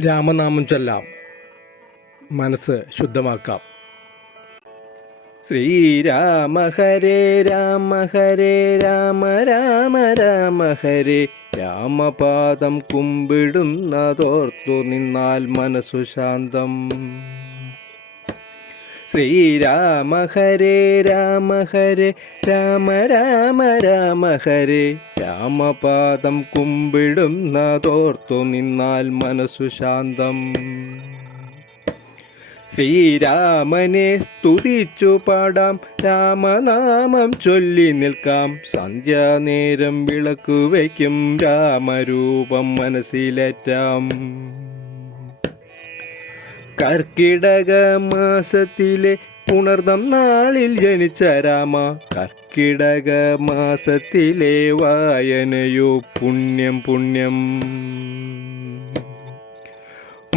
രാമനാമം ചൊല്ലാം. മനസ്സ് ശുദ്ധമാക്കാം. ശ്രീരാമ ഹരേ രാമ ഹരേ രാമ രാമ രാമ ഹരേ. രാമപാദം കുമ്പിടുന്നതോർത്തു നിന്നാൽ മനസ്സു ശാന്തം. ശ്രീരാമ ഹരേ രാമ ഹരേ രാമ രാമ രാമ ഹരേ രാമപാദം കുമ്പിടുന്നതോർത്തു നിന്നാൽ മനസ്സു ശാന്തം. ശ്രീരാമനെ സ്തുതിച്ചു പാടാം രാമനാമം ചൊല്ലി നിൽക്കാം. സന്ധ്യാനേരം വിളക്ക് വയ്ക്കും രാമരൂപം മനസ്സിലേറ്റാം. കർക്കിടക മാസത്തിലെ പുണർദം നാളിൽ ജനിച്ച രാമ. കർക്കിടക മാസത്തിലെ വായനയോ പുണ്യം പുണ്യം.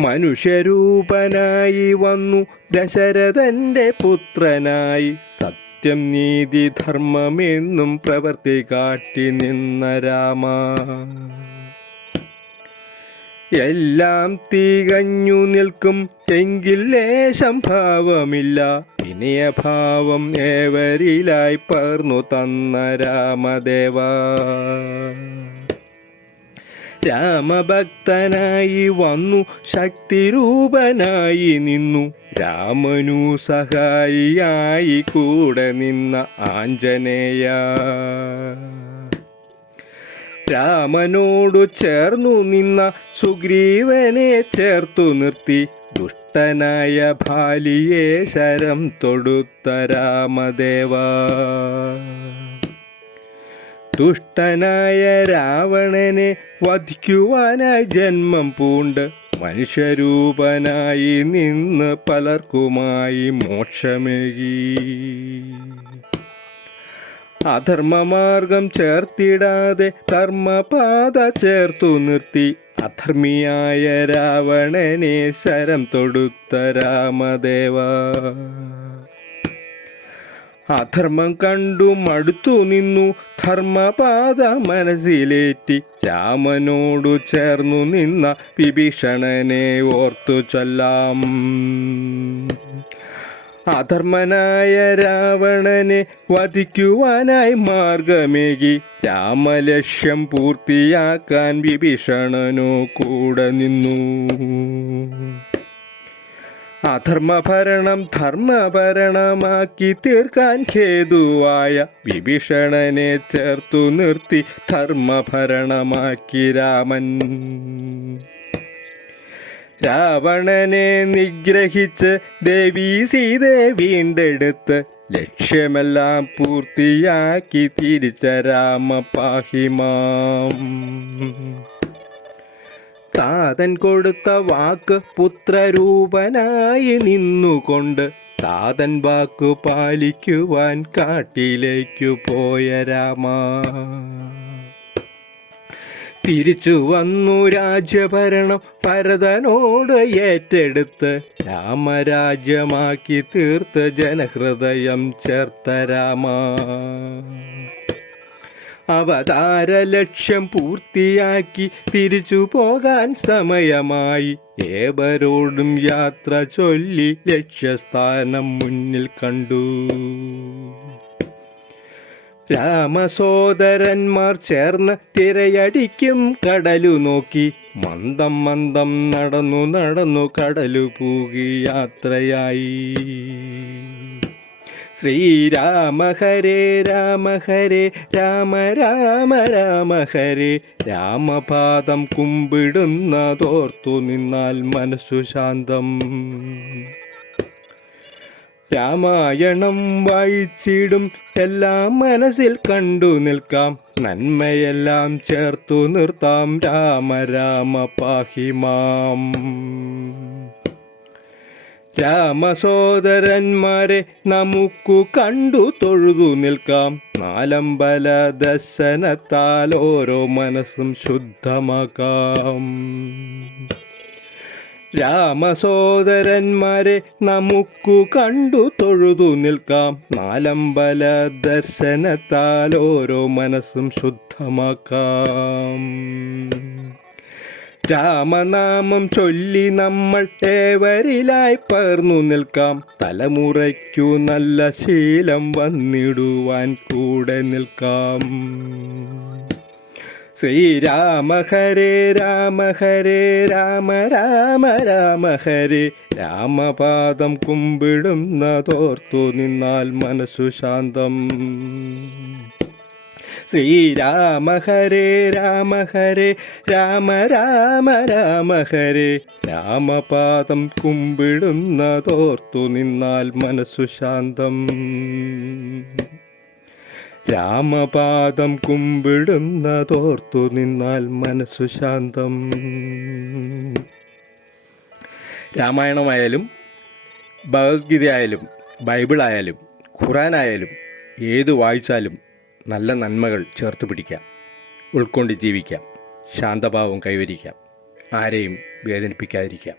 മനുഷ്യരൂപനായി വന്നു ദശരഥന്റെ പുത്രനായി. സത്യം നീതി ധർമ്മമെന്നും പ്രവർത്തി കാട്ടി നിന്ന രാമ. എല്ലാം തികഞ്ഞു നിൽക്കും എങ്കിൽ ലേശം ഭാവമില്ല. ഭാവം ഏവരിലായി പറന്നു തന്ന രാമദേവ. രാമഭക്തനായി വന്നു ശക്തിരൂപനായി നിന്നു. രാമനു സഹായിയായി കൂടെ നിന്ന ആഞ്ജനേയ. രാമനോടു ചേർന്നു നിന്ന സുഗ്രീവനെ ചേർത്തു നിർത്തി. ദുഷ്ടനായ ഭാലിയെ ശരം തൊടുത്ത രാമദേവ. ദുഷ്ടനായ രാവണനെ വധിക്കുവാനായി ജന്മം പൂണ്ട്. മനുഷ്യരൂപനായി നിന്ന് പലർക്കുമായി മോക്ഷമേകി. അധർമ്മമാർഗം ചേർത്തിടാതെ ധർമ്മപാത ചേർത്തു നിർത്തി. അധർമ്മിയായ രാവണനെ ശരം തൊടുത്ത രാമദേവ. അധർമ്മം കണ്ടു മടുത്തു നിന്നു ധർമ്മപാത മനസ്സിലേറ്റി. രാമനോടു ചേർന്നു നിന്ന വിഭീഷണനെ ഓർത്തു ചൊല്ലാം. അധർമ്മനായ രാവണനെ വധിക്കുവാനായി മാർഗമേകി. രാമലക്ഷ്യം പൂർത്തിയാക്കാൻ വിഭീഷണനോ കൂടെ നിന്നു. അധർമ്മഭരണം ധർമ്മഭരണമാക്കി തീർക്കാൻ ഹേതുവായ വിഭീഷണനെ ചേർത്തു നിർത്തി ധർമ്മഭരണമാക്കി രാമൻ. രാവണനെ നിഗ്രഹിച്ച് ദേവി സീതയെ വീണ്ടെടുത്ത് ലക്ഷ്യമെല്ലാം പൂർത്തിയാക്കി തിരിച്ച രാമ പാഹിമാം താതൻ കൊടുത്ത വാക്ക് പുത്രരൂപനായി നിന്നുകൊണ്ട് താതൻ വാക്കു പാലിക്കുവാൻ കാട്ടിലേക്കു പോയ രാമ. തിരിച്ചു വന്നു രാജ്യഭരണം ഭരതനോട് ഏറ്റെടുത്ത് രാമരാജ്യമാക്കി തീർത്ത് ജനഹൃദയം ചേർത്ത രാമ. അവതാര ലക്ഷ്യം പൂർത്തിയാക്കി തിരിച്ചു പോകാൻ സമയമായി. ഏവരോടും യാത്ര ചൊല്ലി ലക്ഷ്യസ്ഥാനം മുന്നിൽ കണ്ടു. രാമസോദരന്മാർ ചേർന്ന് തിരയടിക്കും കടലു നോക്കി. മന്ദം മന്ദം നടന്നു നടന്നു കടലു പൂകി യാത്രയായി. ശ്രീരാമ ഹരേ രാമ ഹരേ രാമ രാമ രാമ ഹരേ. രാമപാദം കുമ്പിടുന്നതോർത്തു നിന്നാൽ മനസ്സു ശാന്തം. രാമായണം വായിച്ചിടും. എല്ലാം മനസ്സിൽ കണ്ടു നിൽക്കാം. നന്മയെല്ലാം ചേർത്തു നിർത്താം. രാമ രാമ പാഹിമാം രാമസോദരന്മാരെ നമുക്കു കണ്ടു തൊഴുതു നിൽക്കാം. നാലമ്പല ദർശനത്താൽ ഓരോ മനസ്സും ശുദ്ധമാക്കാം. രാമസോദരന്മാരെ നമുക്കു കണ്ടു തൊഴുതു നിൽക്കാം. നാലമ്പല ദർശനത്താൽ ഓരോ മനസ്സും ശുദ്ധമാക്കാം. രാമനാമം ചൊല്ലി നമ്മൾ ഏവരിലായി പകർന്നു നിൽക്കാം. തലമുറയ്ക്കു നല്ല ശീലം വന്നിടുവാൻ കൂടെ നിൽക്കാം. ശ്രീരാമ ഹരേ രാമ ഹരേ രാമ രാമ രാമ ഹരേ രാമപാദം കുമ്പിടുന്നതോർത്തു നിന്നാൽ മനസ്സു ശാന്തം. ശ്രീരാമ ഹരേ രാമ ഹരേ രാമ രാമ രാമ ഹരേ രാമപാദം കുമ്പിടുന്നതോർത്തു നിന്നാൽ മനസ്സു ശാന്തം. രാമപാദം കുമ്പിടുന്നതോർത്തു നിന്നാൽ മനസ്സു ശാന്തം. രാമായണമായാലും ഭഗവത്ഗീതയായാലും ബൈബിളായാലും ഖുറാനായാലും ഏത് വായിച്ചാലും നല്ല നന്മകൾ ചേർത്ത് പിടിക്കാം ഉൾക്കൊണ്ട് ജീവിക്കാം ശാന്തഭാവം കൈവരിക്കാം ആരെയും വേദനിപ്പിക്കാതിരിക്കാം.